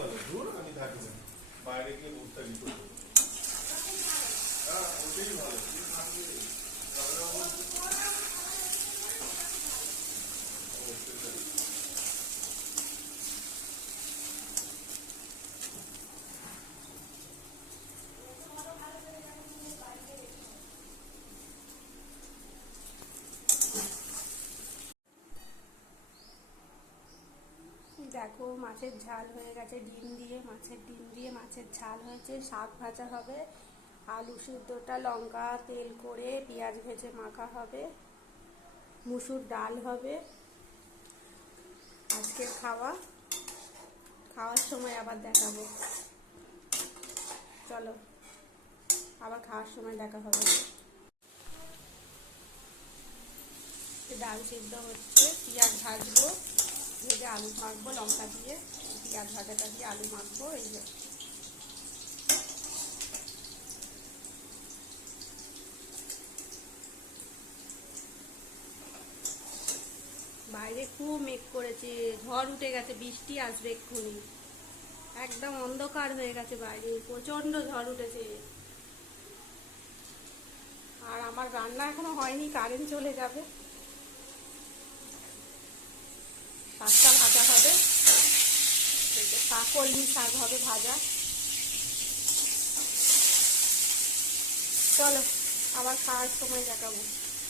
वाजून आणि दहा ठिकाणी দেখো মাছের ঝাল হয়ে গেছে, ডিম দিয়ে, মাছের ডিম দিয়ে মাছের ঝাল হয়েছে, শাক ভাজা হবে, আলু সিদ্ধটা, লঙ্কা, তেল করে পেঁয়াজ ভেজে মাখা হবে, মুসুর ডাল হবে। আজকের খাওয়া, খাওয়ার সময় আবার দেখাবো। চলো, আবার খাওয়ার সময় দেখা হবে। ডাল সিদ্ধ হচ্ছে, পেঁয়াজ ভাজবো। ভেজে আলু মাখবো, লঙ্কা দিয়ে, পেঁয়াজ ভাজাটা দিয়ে আলু মাখবো, এই যে। বাইরে খুব মেঘ করেছে, ঝড় উঠে গেছে, বৃষ্টি আসবে এক্ষুনি। একদম অন্ধকার হয়ে গেছে বাইরে প্রচণ্ড ঝড় উঠেছে। আর আমার রান্না এখনও হয়নি কারেন্ট চলে যাবে শাকটা ভাজা হবে এই যে শাক কলমি শাক হবে ভাজা। চলো আবার খাওয়ার সময় দেখাবো।